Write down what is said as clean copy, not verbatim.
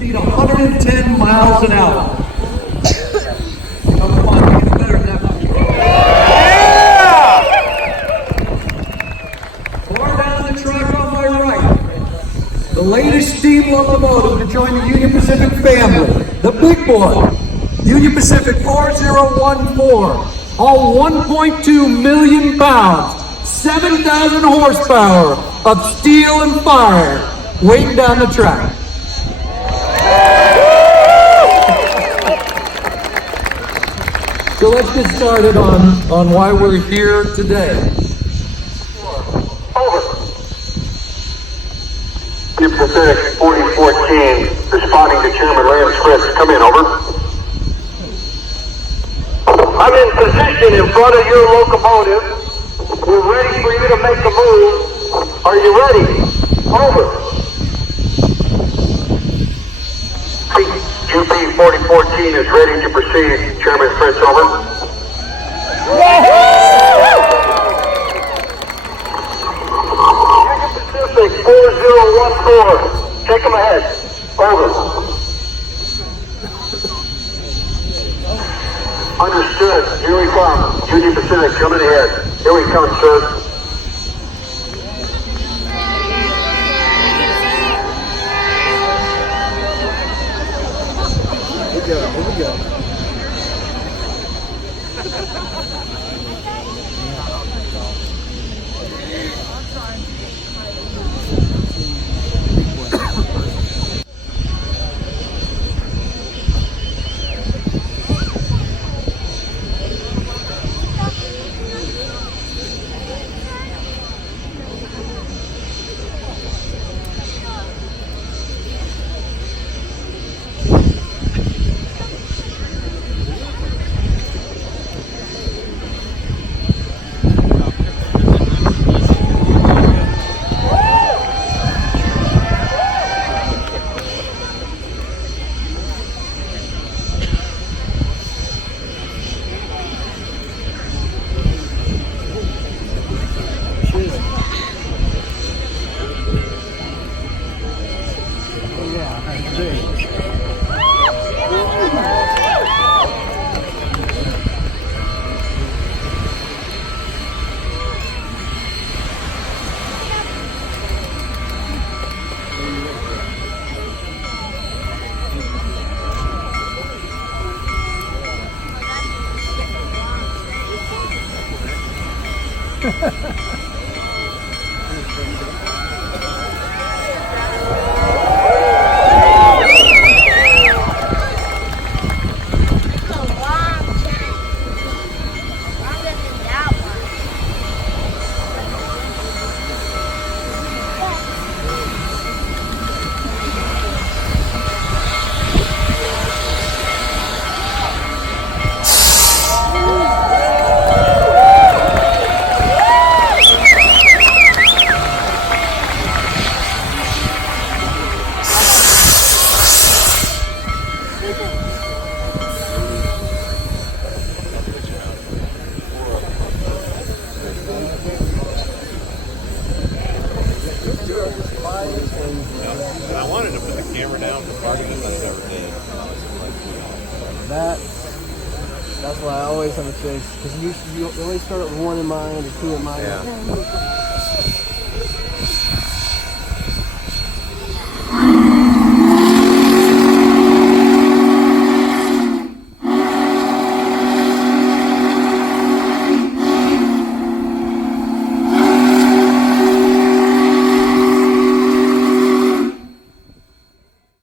speed 110 miles an hour. Come on, get better than that. Yeah! Far down the track on my right, the latest steam locomotive to join the Union Pacific family, the big boy, Union Pacific 4014, all 1.2 million pounds, 7,000 horsepower of steel and fire waiting down the track. So let's get started on why we're here today. Over. Union Pacific 4014, responding to Chairman Fritz. Come in, over. I'm in position in front of your locomotive. We're ready for you to make a move. Are you ready? Over. UP 4014 is ready to proceed. Chairman Fritz, over. Union Pacific 4014, take them ahead. Over. Understood. Here we come. Union Pacific coming ahead. Here we come, sir. Here we go. That's why I always have a chase, because you always start with one in mind or two in mind. Yeah.